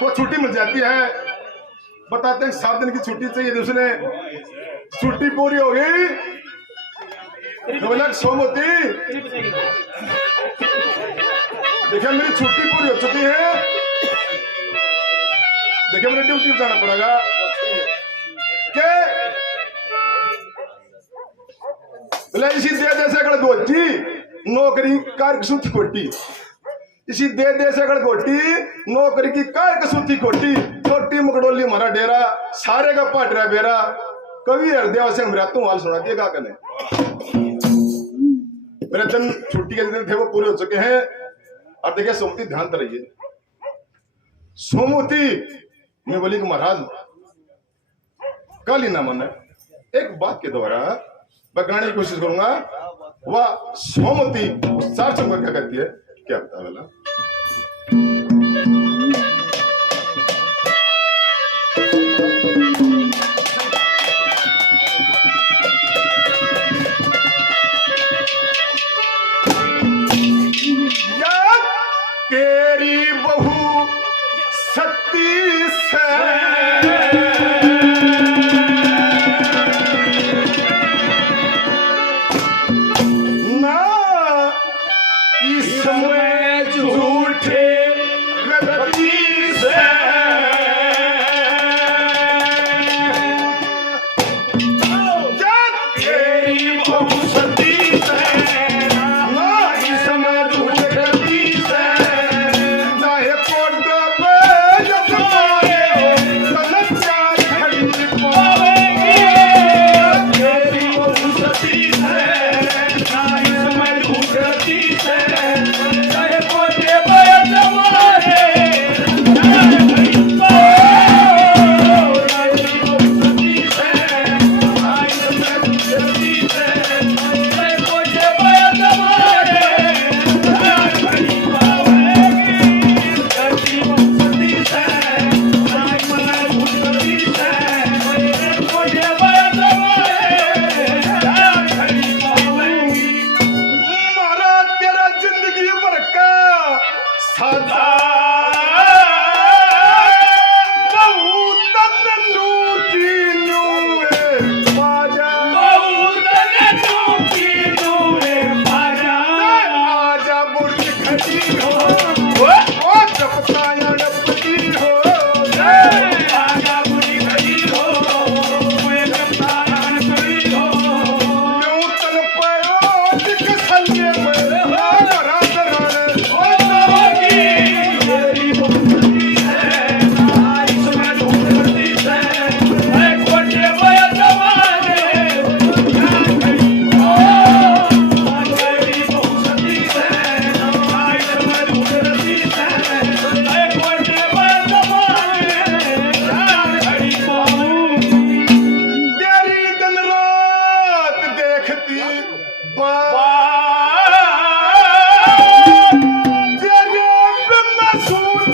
तो छुट्टी मिल जाती है। बताते हैं 7 दिन की छुट्टी चाहिए थी उसने, छुट्टी पूरी हो गई तो बोला सोमवती देखिए मेरी छुट्टी पूरी हो चुकी है, देखिए मुझे ड्यूटी जाना पड़ेगा। के बोला इसी दे दे से अगर गोटी नौकरी कार सूती कोटी, इसी दे दे से अगर गोटी नौकरी की कार सूती कोटी, छोटी मुकड़ोली हमारा डेरा सारे का पाटरा बेरा, कवि हरदेव से मेरा तुम हाल सुना दिए का कने। मेरे दिन छुट्टी के दिन थे वो पूरे हो चुके हैं। और देखिए सोमवती ध्यान से रहिए, सोमवती ने बोली कि महाराज कल ही ना मन एक बात के द्वारा बगाने की कोशिश करूंगा। वह सोमवती चार चंबर क्या कहती है, क्या बता वाला तेरी बहू सती से ना इसमें झूठे गलती से तेरी बहू सती से ना इसमें झूठे गलती से तेरे बिन सुन